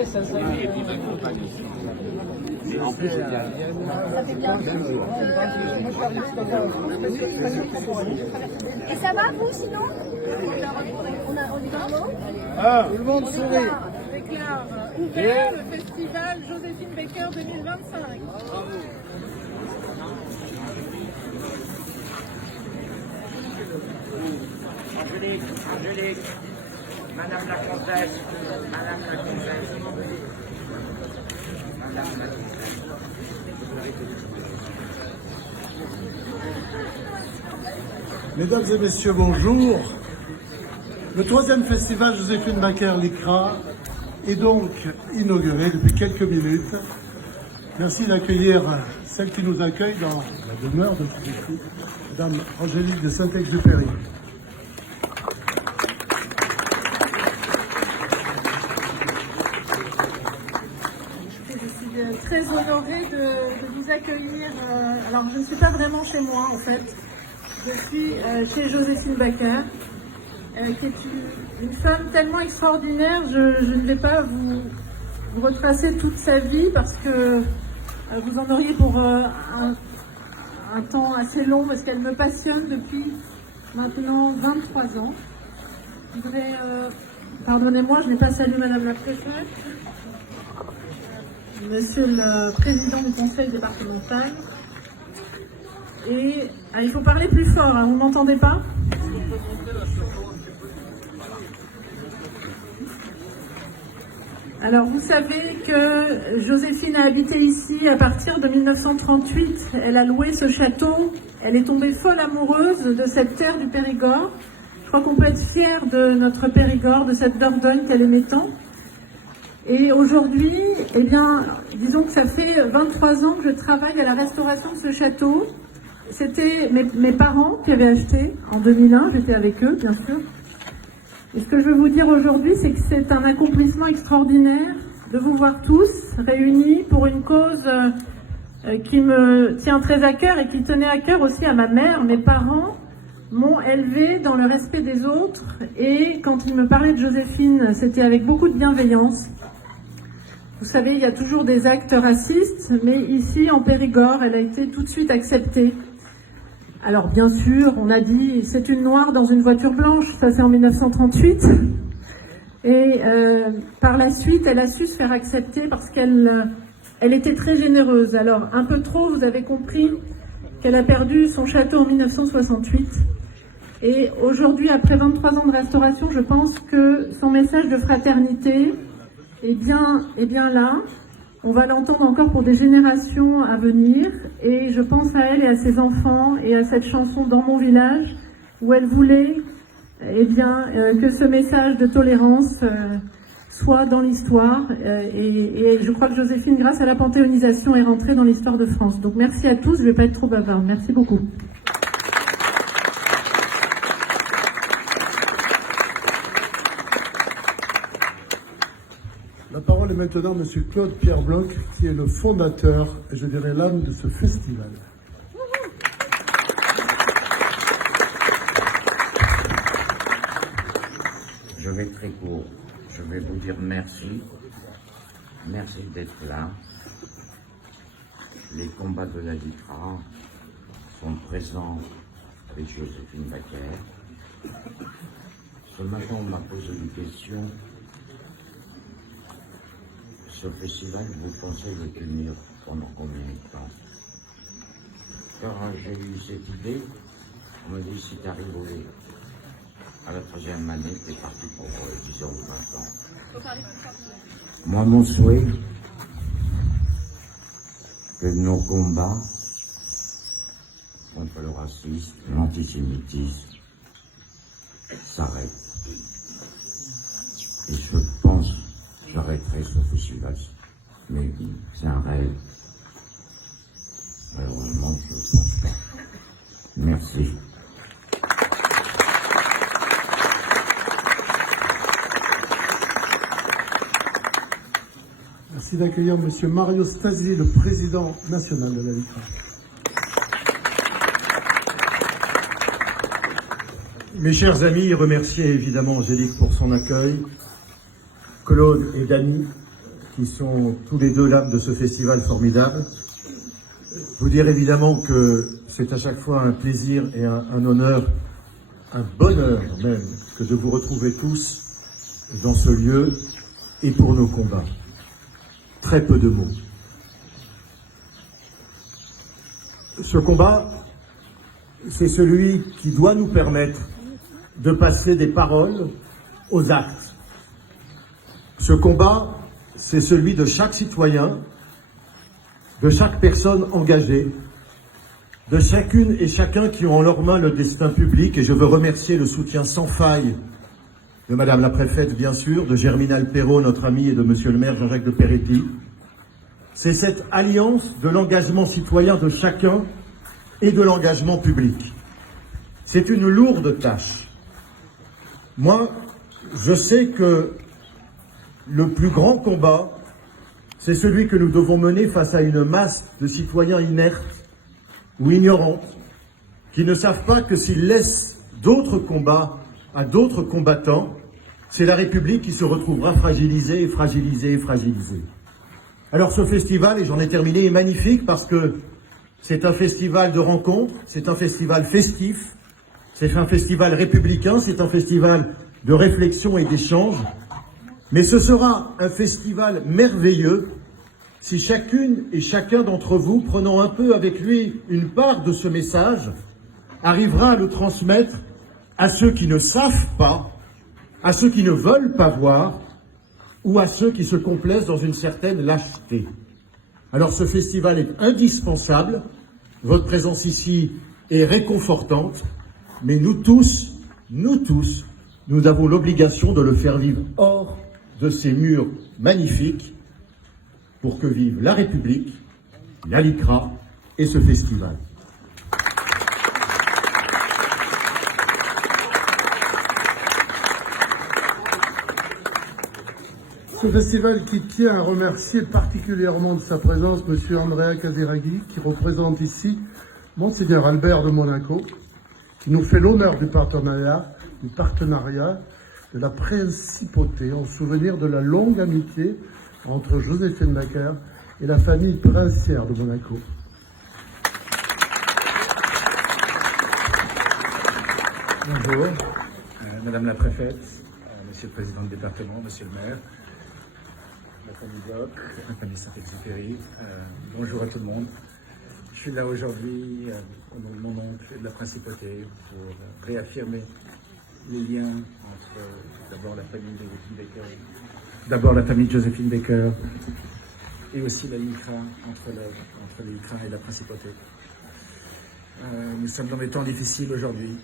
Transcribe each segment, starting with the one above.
Et ça va, vous, sinon? On est dans l'eau? Tout le monde sourit. Déclare ouvert le festival Joséphine Baker 2025. Angélique, Madame la Comtesse, Madame la Comtesse, Madame la Comtesse. Mesdames et messieurs, bonjour. Le 3e festival Joséphine Baker-Lycra est donc inauguré depuis quelques minutes. Merci d'accueillir celle qui nous accueille dans la demeure de Joséphine, Madame Angélique de Saint-Exupéry. Je suis très honorée de vous accueillir. Alors, je ne suis pas vraiment chez moi, en fait. Je suis chez Joséphine Baker, qui est une femme tellement extraordinaire. Je ne vais pas vous retracer toute sa vie parce que vous en auriez pour un temps assez long, parce qu'elle me passionne depuis maintenant 23 ans. Je voudrais, pardonnez-moi, je n'ai pas salué Madame la Préfète, Monsieur le Président du Conseil départemental. Et il faut parler plus fort, hein, vous ne m'entendez pas? Alors vous savez que Joséphine a habité ici à partir de 1938. Elle a loué ce château. Elle est tombée folle amoureuse de cette terre du Périgord. Je crois qu'on peut être fier de notre Périgord, de cette Dordogne qu'elle aimait tant. Et aujourd'hui, eh bien, disons que ça fait 23 ans que je travaille à la restauration de ce château. C'était mes parents qui avaient acheté en 2001, j'étais avec eux, bien sûr. Et ce que je veux vous dire aujourd'hui, c'est que c'est un accomplissement extraordinaire de vous voir tous réunis pour une cause qui me tient très à cœur et qui tenait à cœur aussi à ma mère. Mes parents m'ont élevée dans le respect des autres et quand ils me parlaient de Joséphine, c'était avec beaucoup de bienveillance. Vous savez, il y a toujours des actes racistes, mais ici, en Périgord, elle a été tout de suite acceptée. Alors, bien sûr, on a dit, c'est une noire dans une voiture blanche, ça c'est en 1938. Et par la suite, elle a su se faire accepter parce qu'elle était très généreuse. Alors, un peu trop, vous avez compris qu'elle a perdu son château en 1968. Et aujourd'hui, après 23 ans de restauration, je pense que son message de fraternité est bien là. On va l'entendre encore pour des générations à venir. Et je pense à elle et à ses enfants et à cette chanson Dans mon village où elle voulait que ce message de tolérance soit dans l'histoire. Et je crois que Joséphine, grâce à la panthéonisation, est rentrée dans l'histoire de France. Donc merci à tous. Je ne vais pas être trop bavarde. Merci beaucoup. La parole est maintenant à M. Claude Pierre Bloch, qui est le fondateur, et je dirais l'âme de ce festival. Je vais très court. Je vais vous dire merci. Merci d'être là. Les combats de la Lycra sont présents avec Joséphine Baker. Ce matin, on m'a posé une question. Ce festival, vous pensez le tenir pendant combien de temps? Quand j'ai eu cette idée, on m'a dit si tu arrives à la 3e année, tu es parti pour 10 ans ou 20 ans. Moi, mon souhait, que nos combats contre le racisme, l'antisémitisme s'arrêtent. Et je pense j'arrêterai ce festival, mais c'est un rêve. Malheureusement, je ne pense pas. Merci. Merci d'accueillir M. Mario Stasi, le président national de la Lycra. Mes chers amis, remercier évidemment Angélique pour son accueil, Claude et Dany qui sont tous les deux l'âme de ce festival formidable. Vous dire évidemment que c'est à chaque fois un plaisir et un honneur, un bonheur même, que de vous retrouver tous dans ce lieu et pour nos combats. Très peu de mots. Ce combat, c'est celui qui doit nous permettre de passer des paroles aux actes. Ce combat, c'est celui de chaque citoyen, de chaque personne engagée, de chacune et chacun qui ont en leurs mains le destin public, et je veux remercier le soutien sans faille de Madame la Préfète, bien sûr, de Germinal Perrault, notre ami, et de Monsieur le maire Jean-Jacques de Peretti. C'est cette alliance de l'engagement citoyen de chacun et de l'engagement public. C'est une lourde tâche. Moi, je sais que le plus grand combat, c'est celui que nous devons mener face à une masse de citoyens inertes ou ignorantes, qui ne savent pas que s'ils laissent d'autres combats à d'autres combattants, c'est la République qui se retrouvera fragilisée et fragilisée et fragilisée. Alors ce festival, et j'en ai terminé, est magnifique parce que c'est un festival de rencontres, c'est un festival festif, c'est un festival républicain, c'est un festival de réflexion et d'échange. Mais ce sera un festival merveilleux si chacune et chacun d'entre vous, prenant un peu avec lui une part de ce message, arrivera à le transmettre à ceux qui ne savent pas, à ceux qui ne veulent pas voir, ou à ceux qui se complaisent dans une certaine lâcheté. Alors ce festival est indispensable, votre présence ici est réconfortante, mais nous tous, nous avons l'obligation de le faire vivre hors de ces murs magnifiques pour que vive la République, la LICRA et ce festival. Ce festival qui tient à remercier particulièrement de sa présence M. Andrea Casiraghi, qui représente ici Monseigneur Albert de Monaco, qui nous fait l'honneur du partenariat, de la principauté, en souvenir de la longue amitié entre Joséphine Baker et la famille princière de Monaco. Bonjour, Madame la Préfète, Monsieur le Président du département, Monsieur le maire, la famille Doc, la famille Saint-Exupéry, bonjour à tout le monde. Je suis là aujourd'hui au nom de mon oncle et de la principauté pour réaffirmer les liens entre d'abord la famille de Joséphine Baker, et aussi la LICRA, entre la LICRA et la principauté. Nous sommes dans des temps difficiles aujourd'hui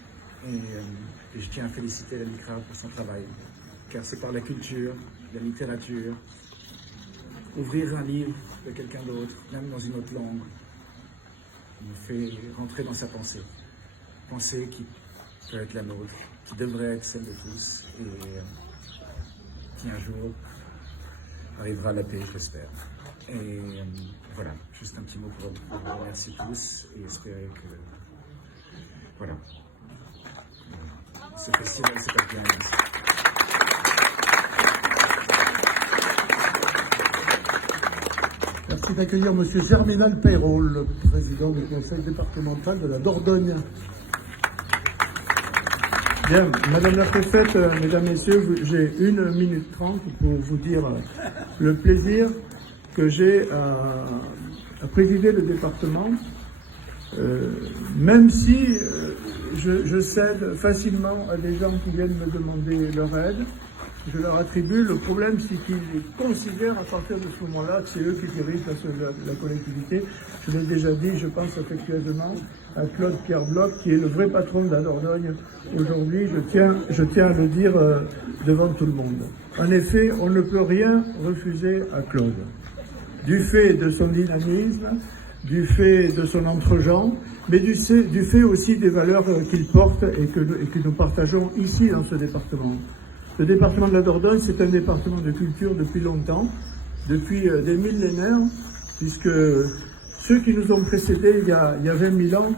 et je tiens à féliciter la LICRA pour son travail, car c'est par la culture, la littérature, ouvrir un livre de quelqu'un d'autre, même dans une autre langue, nous fait rentrer dans sa pensée qui peut être la nôtre, qui devrait être celle de tous, et qui un jour arrivera à la paix, j'espère. Et voilà, juste un petit mot pour vous remercier tous et espérer que, voilà, ce festival se passe bien. Merci d'accueillir M. Germinal Perrault, le président du conseil départemental de la Dordogne. Bien, Madame la Préfète, Mesdames, Messieurs, j'ai 1 minute 30 pour vous dire le plaisir que j'ai à présider le département, même si je cède facilement à des gens qui viennent me demander leur aide. Je leur attribue. Le problème, c'est qu'ils considèrent à partir de ce moment-là que c'est eux qui dirigent la collectivité. Je l'ai déjà dit, je pense affectueusement à Claude Pierre Bloch, qui est le vrai patron de la Dordogne aujourd'hui. Je tiens à le dire devant tout le monde. En effet, on ne peut rien refuser à Claude. Du fait de son dynamisme, du fait de son entre-gens, mais du fait aussi des valeurs qu'il porte et que nous partageons ici dans ce département. Le département de la Dordogne, c'est un département de culture depuis longtemps, depuis des millénaires, puisque ceux qui nous ont précédés il y a 20 000 ans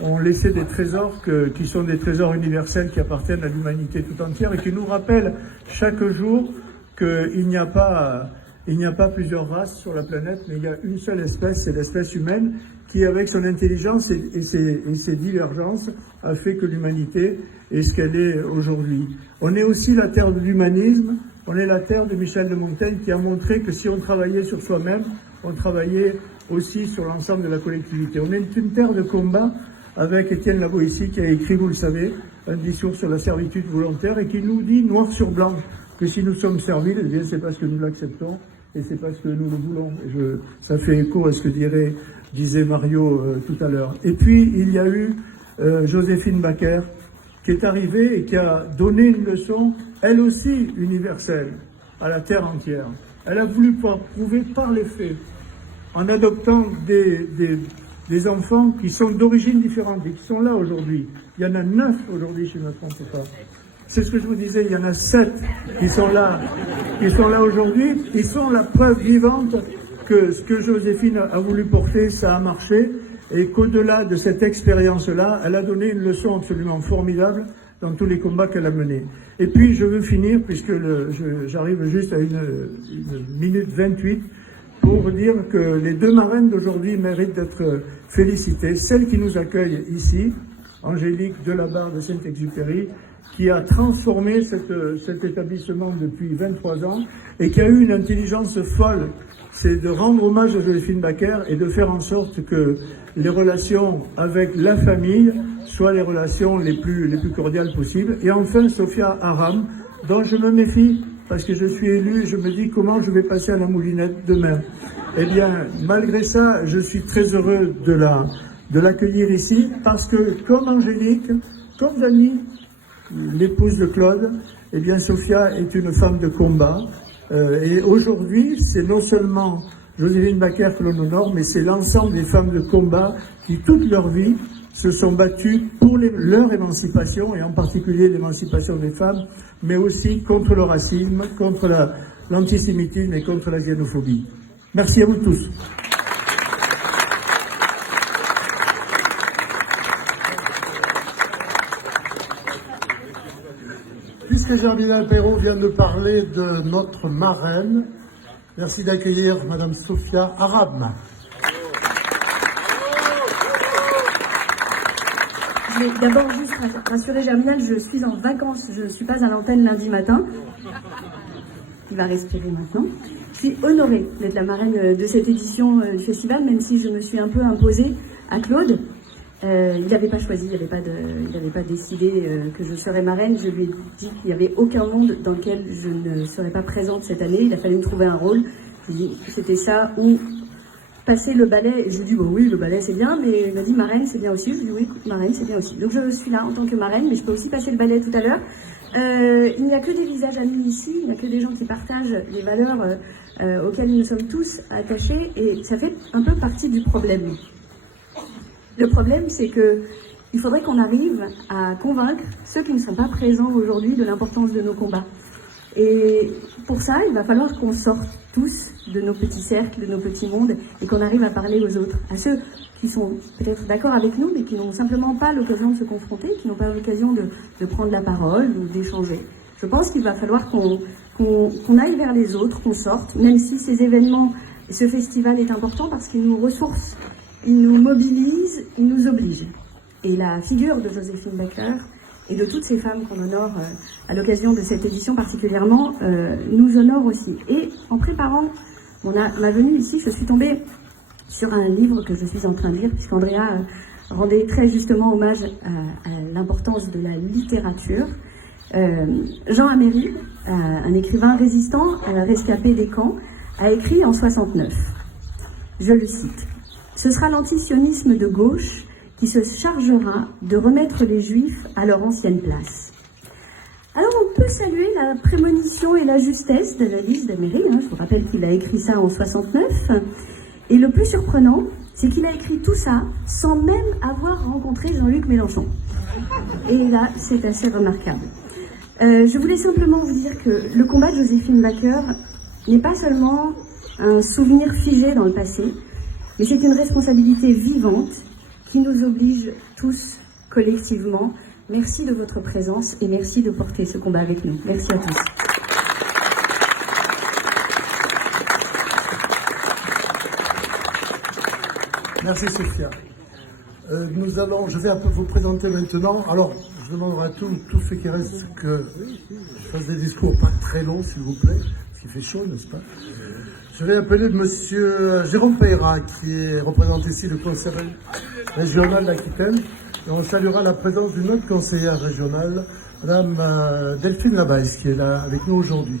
ont laissé des trésors qui sont des trésors universels qui appartiennent à l'humanité tout entière et qui nous rappellent chaque jour qu'il n'y a pas Il n'y a pas plusieurs races sur la planète, mais il y a une seule espèce, c'est l'espèce humaine, qui, avec son intelligence et ses divergences, a fait que l'humanité est ce qu'elle est aujourd'hui. On est aussi la terre de l'humanisme, on est la terre de Michel de Montaigne, qui a montré que si on travaillait sur soi-même, on travaillait aussi sur l'ensemble de la collectivité. On est une terre de combat, avec Étienne Lavoici, qui a écrit, vous le savez, un discours sur la servitude volontaire, et qui nous dit noir sur blanc que si nous sommes serviles, eh bien c'est parce que nous l'acceptons, et c'est parce que nous le voulons. Ça fait écho à ce que disait Mario tout à l'heure. Et puis, il y a eu Joséphine Baker, qui est arrivée et qui a donné une leçon, elle aussi universelle, à la terre entière. Elle a voulu prouver par les faits, en adoptant des enfants qui sont d'origines différentes et qui sont là aujourd'hui. Il y en a 9 aujourd'hui, je ne me trompe pas. C'est ce que je vous disais, il y en a 7 qui sont là aujourd'hui. Ils sont la preuve vivante que ce que Joséphine a voulu porter, ça a marché, et qu'au-delà de cette expérience-là, elle a donné une leçon absolument formidable dans tous les combats qu'elle a menés. Et puis, je veux finir, puisque j'arrive juste à une minute 28, pour dire que les 2 marraines d'aujourd'hui méritent d'être félicitées. Celle qui nous accueille ici, Angélique Delabarre de Saint-Exupéry, qui a transformé cet établissement depuis 23 ans et qui a eu une intelligence folle. C'est de rendre hommage à Joséphine Baker et de faire en sorte que les relations avec la famille soient les relations les plus cordiales possibles. Et enfin, Sophia Aram, dont je me méfie, parce que je suis élu, je me dis comment je vais passer à la moulinette demain. Eh bien, malgré ça, je suis très heureux de l'accueillir ici, parce que comme Angélique, comme Dany, l'épouse de Claude, eh bien, Sophia est une femme de combat. Et aujourd'hui, c'est non seulement Joséphine Baker que l'on honore, mais c'est l'ensemble des femmes de combat qui, toute leur vie, se sont battues pour leur émancipation, et en particulier l'émancipation des femmes, mais aussi contre le racisme, contre l'antisémitisme et contre la xénophobie. Merci à vous tous. Puisque Germinal Perrault vient de parler de notre marraine, merci d'accueillir Madame Sophia Aram. Je vais d'abord juste rassurer Germinal, je suis en vacances, je ne suis pas à l'antenne lundi matin. Il va respirer maintenant. Je suis honorée d'être la marraine de cette édition du festival, même si je me suis un peu imposée à Claude. Il n'avait pas choisi, il n'avait pas décidé que je serais marraine. Je lui ai dit qu'il n'y avait aucun monde dans lequel je ne serais pas présente cette année. Il a fallu me trouver un rôle. J'ai dit que c'était ça ou passer le ballet. Et je lui ai dit, bon, oui, le ballet c'est bien, mais il m'a dit marraine c'est bien aussi. Je lui ai dit, oui, écoute, marraine c'est bien aussi. Donc je suis là en tant que marraine, mais je peux aussi passer le ballet tout à l'heure. Il n'y a que des visages amis ici, il n'y a que des gens qui partagent les valeurs auxquelles nous sommes tous attachés, et ça fait un peu partie du problème. Le problème, c'est que il faudrait qu'on arrive à convaincre ceux qui ne sont pas présents aujourd'hui de l'importance de nos combats. Et pour ça, il va falloir qu'on sorte tous de nos petits cercles, de nos petits mondes, et qu'on arrive à parler aux autres, à ceux qui sont peut-être d'accord avec nous, mais qui n'ont simplement pas l'occasion de se confronter, qui n'ont pas l'occasion de prendre la parole ou d'échanger. Je pense qu'il va falloir qu'on aille vers les autres, qu'on sorte, même si ces événements, ce festival est important parce qu'il nous ressource, il nous mobilise, il nous oblige. Et la figure de Joséphine Baker et de toutes ces femmes qu'on honore à l'occasion de cette édition particulièrement, nous honore aussi. Et en préparant ma venue ici, je suis tombée sur un livre que je suis en train de lire, puisqu'Andrea rendait très justement hommage à l'importance de la littérature. Jean Améry, un écrivain résistant, rescapé des camps, a écrit en 69. Je le cite. « Ce sera l'antisionisme de gauche qui se chargera de remettre les Juifs à leur ancienne place. » Alors on peut saluer la prémonition et la justesse d'analyse d'Améry. Je vous rappelle qu'il a écrit ça en 69. Et le plus surprenant, c'est qu'il a écrit tout ça sans même avoir rencontré Jean-Luc Mélenchon. Et là, c'est assez remarquable. Je voulais simplement vous dire que le combat de Joséphine Baker n'est pas seulement un souvenir figé dans le passé, mais c'est une responsabilité vivante qui nous oblige tous collectivement. Merci de votre présence et merci de porter ce combat avec nous. Merci à tous. Merci Sophia. Je vais un peu vous présenter maintenant. Alors, je demanderai à tous ceux qui restent que je fasse des discours pas très longs, s'il vous plaît, parce qu'il fait chaud, n'est-ce pas? Je vais appeler monsieur Jérôme Peyrat, qui représente ici le conseil régional d'Aquitaine. Et on saluera la présence d'une autre conseillère régionale, madame Delphine Labaisse, qui est là avec nous aujourd'hui.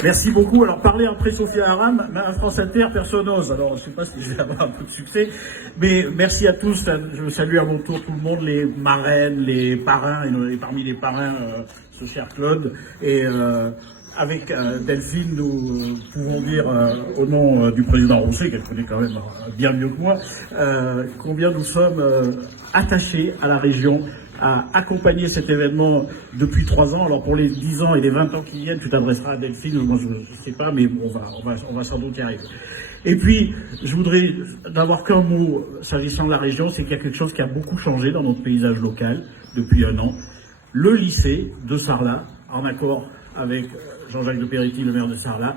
Merci beaucoup. Alors, parler après Sophia Aram, à France Inter, personne n'ose. Alors, je ne sais pas si je vais avoir un peu de succès, mais merci à tous. Je salue à mon tour tout le monde, les marraines, les parrains, et parmi les parrains, ce cher Claude. Et avec Delphine, nous pouvons dire, au nom du président Rousset, qu'elle connaît quand même bien mieux que moi, combien nous sommes attachés à la région, à accompagner cet événement depuis 3 ans. Alors pour les 10 ans et les 20 ans qui viennent, tu t'adresseras à Delphine, moi je ne sais pas, mais on va sans doute y arriver. Et puis, je voudrais n'avoir qu'un mot s'agissant de la région, c'est qu'il y a quelque chose qui a beaucoup changé dans notre paysage local depuis 1 an. Le lycée de Sarlat, en accord avec Jean-Jacques de Peretti, le maire de Sarlat,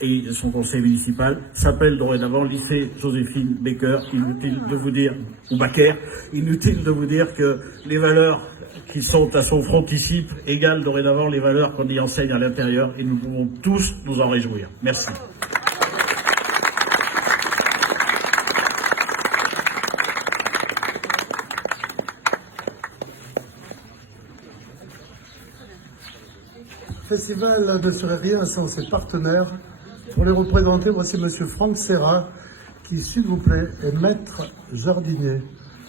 et son conseil municipal, s'appelle dorénavant lycée Joséphine Baker. Inutile de vous dire, ou Baker, inutile de vous dire que les valeurs qui sont à son frontispice égalent dorénavant les valeurs qu'on y enseigne à l'intérieur, et nous pouvons tous nous en réjouir. Merci. Le festival ne serait rien sans ses partenaires. Pour les représenter, voici M. Franck Serra, qui, s'il vous plaît, est maître jardinier.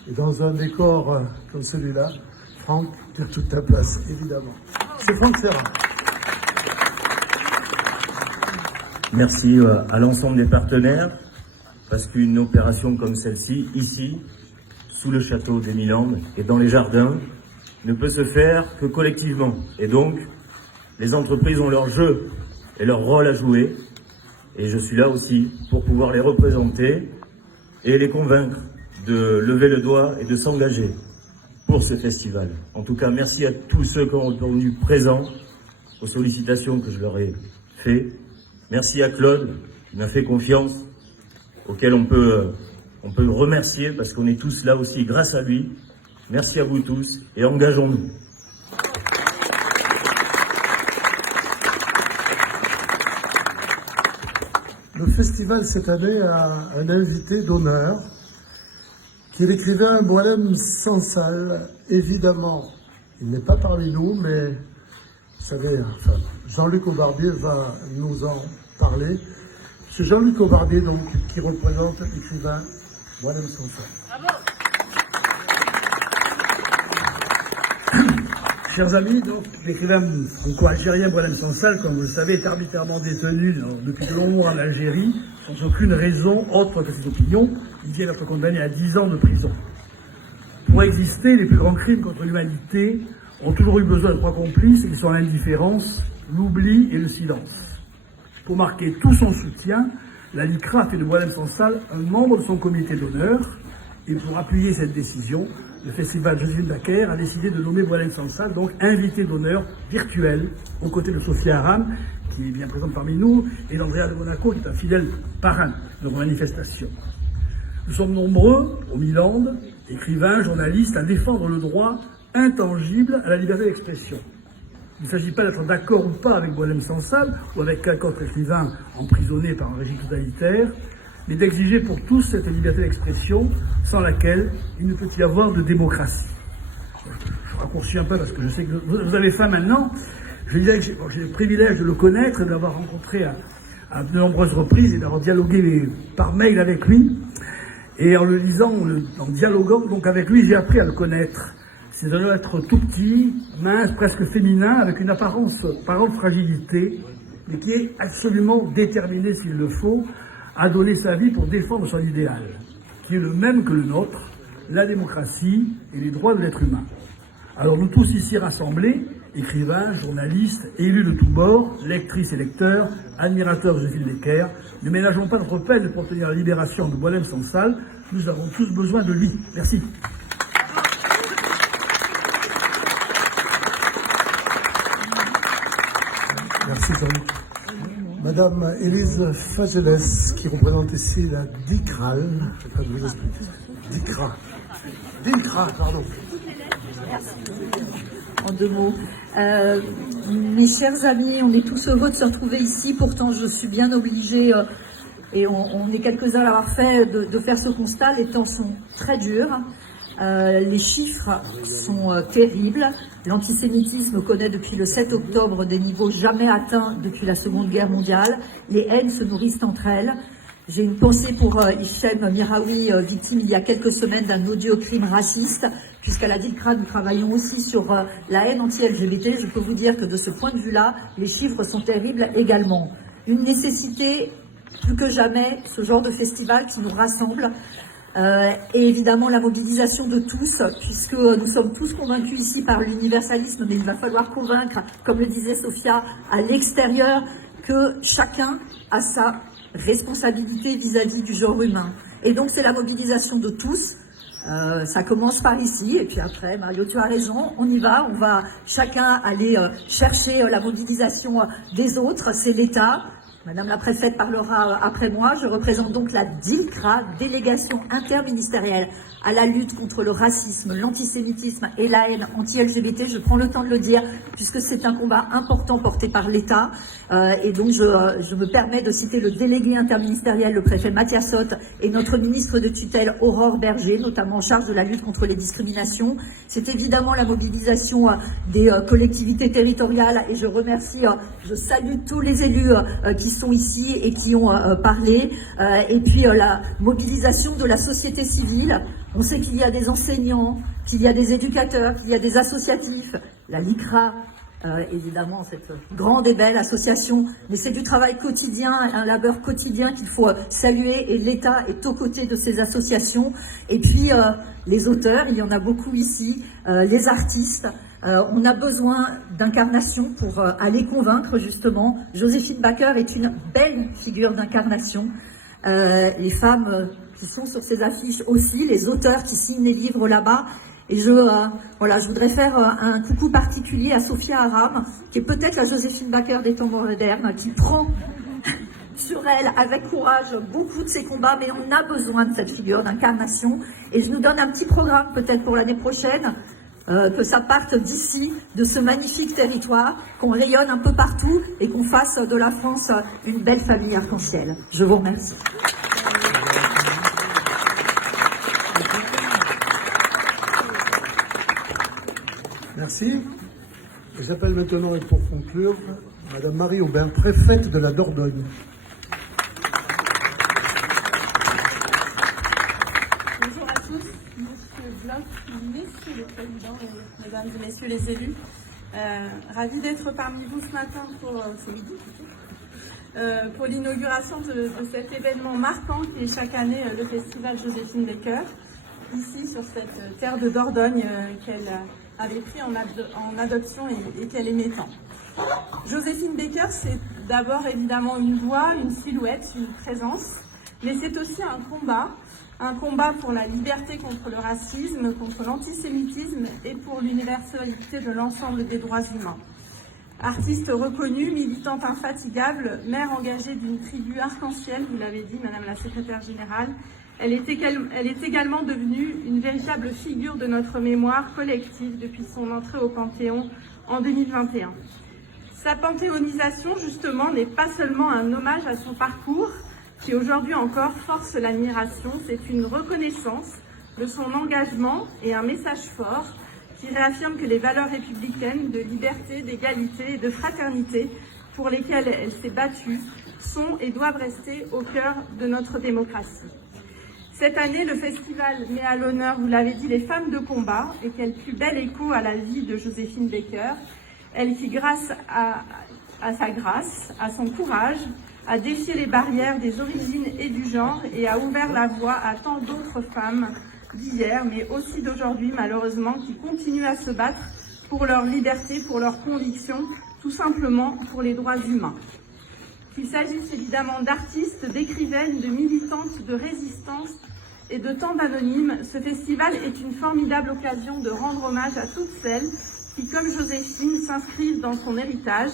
Et dans un décor comme celui-là, Franck, tu as toute ta place, évidemment. C'est Franck Serra. Merci à l'ensemble des partenaires, parce qu'une opération comme celle-ci, ici, sous le château des Milandes et dans les jardins, ne peut se faire que collectivement. Et donc, les entreprises ont leur jeu et leur rôle à jouer. Et je suis là aussi pour pouvoir les représenter et les convaincre de lever le doigt et de s'engager pour ce festival. En tout cas, merci à tous ceux qui ont répondu présents aux sollicitations que je leur ai faites. Merci à Claude, qui m'a fait confiance, auquel on peut le remercier parce qu'on est tous là aussi grâce à lui. Merci à vous tous et engageons-nous. Le festival cette année a un invité d'honneur, qui est l'écrivain Boualem Sansal. Évidemment, il n'est pas parmi nous, mais vous savez, enfin, Jean-Luc Aubarbier va nous en parler. C'est Jean-Luc Aubarbier donc qui représente l'écrivain Boualem Sansal. Chers amis, donc, l'écrivain franco-algérien Boualem Sansal, comme vous le savez, est arbitrairement détenu depuis de longs mois en Algérie, sans aucune raison autre que ses opinions. Il vient d'être condamné à 10 ans de prison. Pour exister, les plus grands crimes contre l'humanité ont toujours eu besoin de 3 complices, qui sont l'indifférence, l'oubli et le silence. Pour marquer tout son soutien, la LICRA a fait de Boualem Sansal un membre de son comité d'honneur, et pour appuyer cette décision, le festival Joséphine Baker a décidé de nommer Boualem Sansal, donc invité d'honneur virtuel, aux côtés de Sophia Aram, qui est bien présente parmi nous, et d'Andrea de Monaco, qui est un fidèle parrain de nos manifestations. Nous sommes nombreux, aux Milandes, écrivains, journalistes, à défendre le droit intangible à la liberté d'expression. Il ne s'agit pas d'être d'accord ou pas avec Boualem Sansal, ou avec quelque autre écrivain emprisonné par un régime totalitaire, mais d'exiger pour tous cette liberté d'expression, sans laquelle il ne peut y avoir de démocratie. Je raccourcis un peu parce que je sais que vous avez faim maintenant. Je disais que j'ai le privilège de le connaître, de l'avoir rencontré à de nombreuses reprises et d'avoir dialogué par mail avec lui. Et en le lisant, en dialoguant donc avec lui, j'ai appris à le connaître. C'est un être tout petit, mince, presque féminin, avec une apparente fragilité, mais qui est absolument déterminé, s'il le faut, à donner sa vie pour défendre son idéal, qui est le même que le nôtre, la démocratie et les droits de l'être humain. Alors nous tous ici rassemblés, écrivains, journalistes, élus de tous bords, lectrices et lecteurs, admirateurs de Joséphine Baker, ne ménageons pas notre peine pour obtenir la libération de Boualem Sansal. Nous avons tous besoin de lui. Merci. Merci Jean-Luc. Madame Élise Fageles, qui représente ici la DICRAL. Je vous explique. DICRA, pardon. En 2 mots. Mes chers amis, on est tous heureux de se retrouver ici. Pourtant, je suis bien obligée, et on est quelques-uns à l'avoir fait, de faire ce constat. Les temps sont très durs. Les chiffres sont terribles. L'antisémitisme connaît depuis le 7 octobre des niveaux jamais atteints depuis la Seconde Guerre mondiale. Les haines se nourrissent entre elles. J'ai une pensée pour Hichem Miraoui, victime il y a quelques semaines d'un odieux crime raciste. Puisqu'à la DICRA, nous travaillons aussi sur la haine anti-LGBT. Je peux vous dire que de ce point de vue-là, les chiffres sont terribles également. Une nécessité, plus que jamais, ce genre de festival qui nous rassemble. Et évidemment la mobilisation de tous, puisque nous sommes tous convaincus ici par l'universalisme, mais il va falloir convaincre, comme le disait Sophia, à l'extérieur, que chacun a sa responsabilité vis-à-vis du genre humain. Et donc c'est la mobilisation de tous. Ça commence par ici, et puis après, Mario, tu as raison, on y va, on va chacun aller chercher la mobilisation des autres, c'est l'État. Madame la préfète parlera après moi. Je représente donc la DICRA, délégation interministérielle à la lutte contre le racisme, l'antisémitisme et la haine anti-LGBT. Je prends le temps de le dire puisque c'est un combat important porté par l'État. Et donc je me permets de citer le délégué interministériel, le préfet Mathias Hoth, et notre ministre de tutelle Aurore Berger, notamment en charge de la lutte contre les discriminations. C'est évidemment la mobilisation des collectivités territoriales, et je remercie, je salue tous les élus qui sont ici et qui ont parlé, et puis la mobilisation de la société civile. On sait qu'il y a des enseignants, qu'il y a des éducateurs, qu'il y a des associatifs, la LICRA, évidemment, cette grande et belle association, mais c'est du travail quotidien, un labeur quotidien qu'il faut saluer, et l'État est aux côtés de ces associations. Et puis les auteurs, il y en a beaucoup ici, les artistes. On a besoin d'incarnation pour aller convaincre, justement. Joséphine Baker est une belle figure d'incarnation. Les femmes qui sont sur ces affiches aussi, les auteurs qui signent les livres là-bas. Et je voudrais faire un coucou particulier à Sophia Aram, qui est peut-être la Joséphine Baker des temps modernes, qui prend sur elle, avec courage, beaucoup de ces combats, mais on a besoin de cette figure d'incarnation. Et je nous donne un petit programme peut-être pour l'année prochaine, que ça parte d'ici, de ce magnifique territoire, qu'on rayonne un peu partout et qu'on fasse de la France une belle famille arc-en-ciel. Je vous remercie. Merci. J'appelle maintenant, et pour conclure, Madame Marie Aubin, préfète de la Dordogne. Bonjour à tous, Monsieur Bloch, Messieurs les présidents, et Mesdames et Messieurs les élus. Ravi d'être parmi vous ce matin, ce midi plutôt, pour l'inauguration de cet événement marquant qui est chaque année le festival Joséphine Baker, ici sur cette terre de Dordogne qu'elle avait pris en adoption et qu'elle aimait tant. Joséphine Baker, c'est d'abord évidemment une voix, une silhouette, une présence, mais c'est aussi un combat pour la liberté contre le racisme, contre l'antisémitisme et pour l'universalité de l'ensemble des droits humains. Artiste reconnue, militante infatigable, mère engagée d'une tribu arc-en-ciel, vous l'avez dit, Madame la Secrétaire Générale, elle est également devenue une véritable figure de notre mémoire collective depuis son entrée au Panthéon en 2021. Sa panthéonisation, justement, n'est pas seulement un hommage à son parcours, qui aujourd'hui encore force l'admiration, c'est une reconnaissance de son engagement et un message fort qui réaffirme que les valeurs républicaines de liberté, d'égalité et de fraternité pour lesquelles elle s'est battue sont et doivent rester au cœur de notre démocratie. Cette année, le festival met à l'honneur, vous l'avez dit, les femmes de combat, et quel plus bel écho à la vie de Joséphine Baker, elle qui, grâce à sa grâce, à son courage, a défié les barrières des origines et du genre et a ouvert la voie à tant d'autres femmes d'hier, mais aussi d'aujourd'hui, malheureusement, qui continuent à se battre pour leur liberté, pour leurs convictions, tout simplement pour les droits humains. Qu'il s'agisse évidemment d'artistes, d'écrivaines, de militantes, de résistance et de tant d'anonymes, ce festival est une formidable occasion de rendre hommage à toutes celles qui, comme Joséphine, s'inscrivent dans son héritage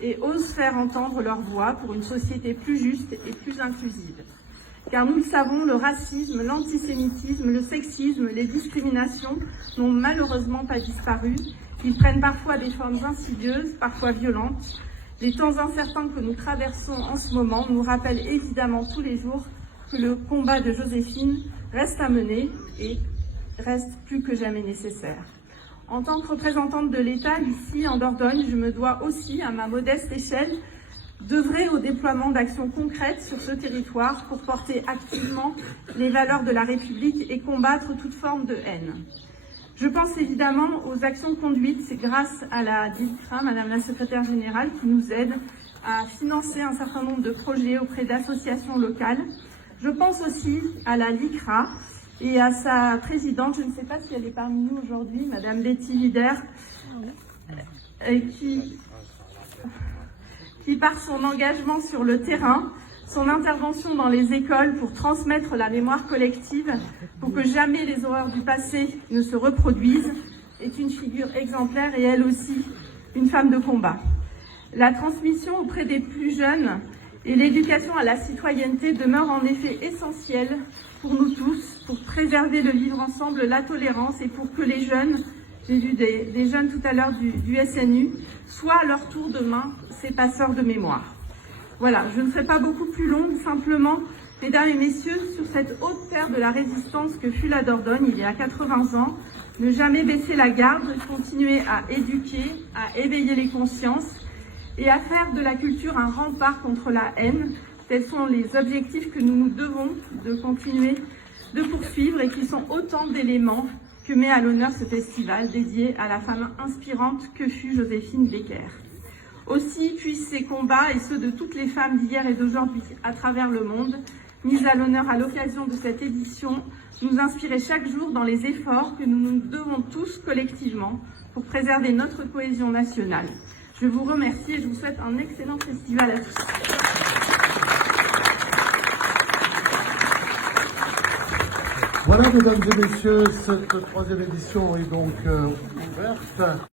et osent faire entendre leur voix pour une société plus juste et plus inclusive. Car nous le savons, le racisme, l'antisémitisme, le sexisme, les discriminations n'ont malheureusement pas disparu. Ils prennent parfois des formes insidieuses, parfois violentes. Les temps incertains que nous traversons en ce moment nous rappellent évidemment tous les jours que le combat de Joséphine reste à mener et reste plus que jamais nécessaire. En tant que représentante de l'État, ici en Dordogne, je me dois aussi, à ma modeste échelle, d'œuvrer au déploiement d'actions concrètes sur ce territoire pour porter activement les valeurs de la République et combattre toute forme de haine. Je pense évidemment aux actions conduites, c'est grâce à la DILCRA, Madame la Secrétaire Générale, qui nous aide à financer un certain nombre de projets auprès d'associations locales. Je pense aussi à la LICRA et à sa présidente, je ne sais pas si elle est parmi nous aujourd'hui, Madame Betty Lider, qui par son engagement sur le terrain, son intervention dans les écoles pour transmettre la mémoire collective, pour que jamais les horreurs du passé ne se reproduisent, est une figure exemplaire et elle aussi une femme de combat. La transmission auprès des plus jeunes et l'éducation à la citoyenneté demeurent en effet essentielles pour nous tous, pour préserver le vivre ensemble, la tolérance et pour que les jeunes, j'ai vu des jeunes tout à l'heure du SNU, soient à leur tour demain ces passeurs de mémoire. Voilà, je ne serai pas beaucoup plus longue, simplement, mesdames et messieurs, sur cette haute terre de la résistance que fut la Dordogne il y a 80 ans, ne jamais baisser la garde, continuer à éduquer, à éveiller les consciences et à faire de la culture un rempart contre la haine. Tels sont les objectifs que nous nous devons de continuer de poursuivre et qui sont autant d'éléments que met à l'honneur ce festival dédié à la femme inspirante que fut Joséphine Baker. Aussi puissent ces combats et ceux de toutes les femmes d'hier et d'aujourd'hui à travers le monde, mis à l'honneur à l'occasion de cette édition, nous inspirer chaque jour dans les efforts que nous nous devons tous collectivement pour préserver notre cohésion nationale. Je vous remercie et je vous souhaite un excellent festival à tous. Voilà, mesdames et messieurs, cette troisième édition est donc ouverte.